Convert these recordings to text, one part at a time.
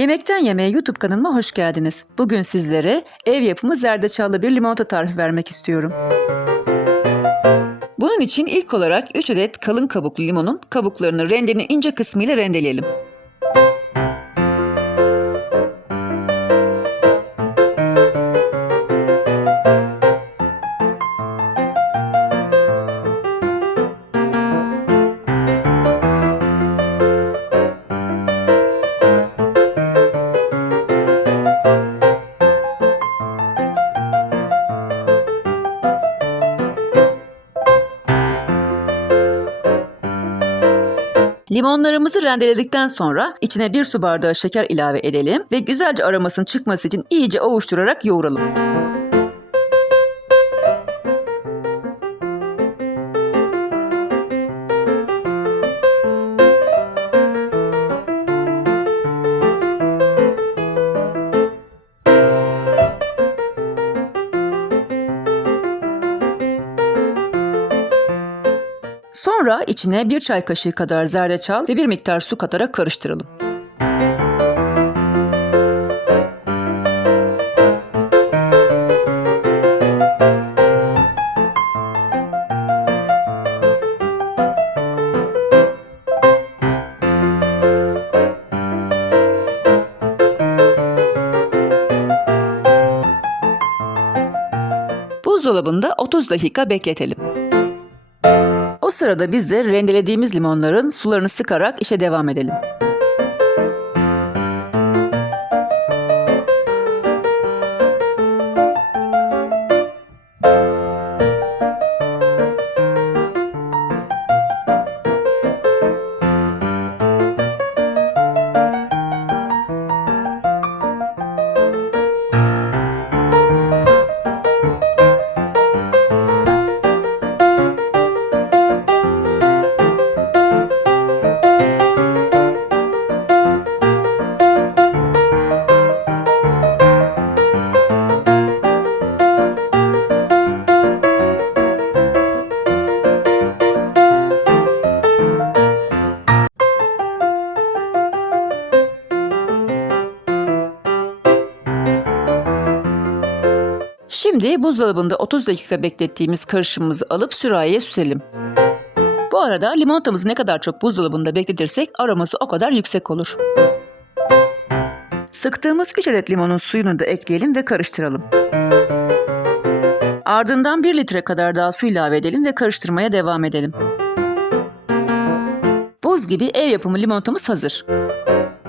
Yemekten Yemeğe YouTube kanalıma hoş geldiniz. Bugün sizlere ev yapımı zerdeçallı bir limonata tarifi vermek istiyorum. Bunun için ilk olarak 3 adet kalın kabuklu limonun kabuklarını rendenin ince kısmı ile rendeleyelim. Limonlarımızı rendeledikten sonra içine bir su bardağı şeker ilave edelim ve güzelce aromasının çıkması için iyice ovuşturarak yoğuralım. Sonra içine bir çay kaşığı kadar zerdeçal ve bir miktar su katarak karıştıralım. Buzdolabında 30 dakika bekletelim. O sırada biz de rendelediğimiz limonların sularını sıkarak işe devam edelim. Şimdi buzdolabında 30 dakika beklettiğimiz karışımımızı alıp sürahiye süzelim. Bu arada limonatamızı ne kadar çok buzdolabında bekletirsek aroması o kadar yüksek olur. Sıktığımız 3 adet limonun suyunu da ekleyelim ve karıştıralım. Ardından 1 litre kadar daha su ilave edelim ve karıştırmaya devam edelim. Buz gibi ev yapımı limonatamız hazır.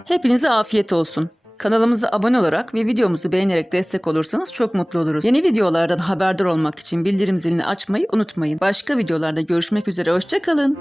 Hepinize afiyet olsun. Kanalımıza abone olarak ve videomuzu beğenerek destek olursanız çok mutlu oluruz. Yeni videolardan haberdar olmak için bildirim zilini açmayı unutmayın. Başka videolarda görüşmek üzere, hoşçakalın.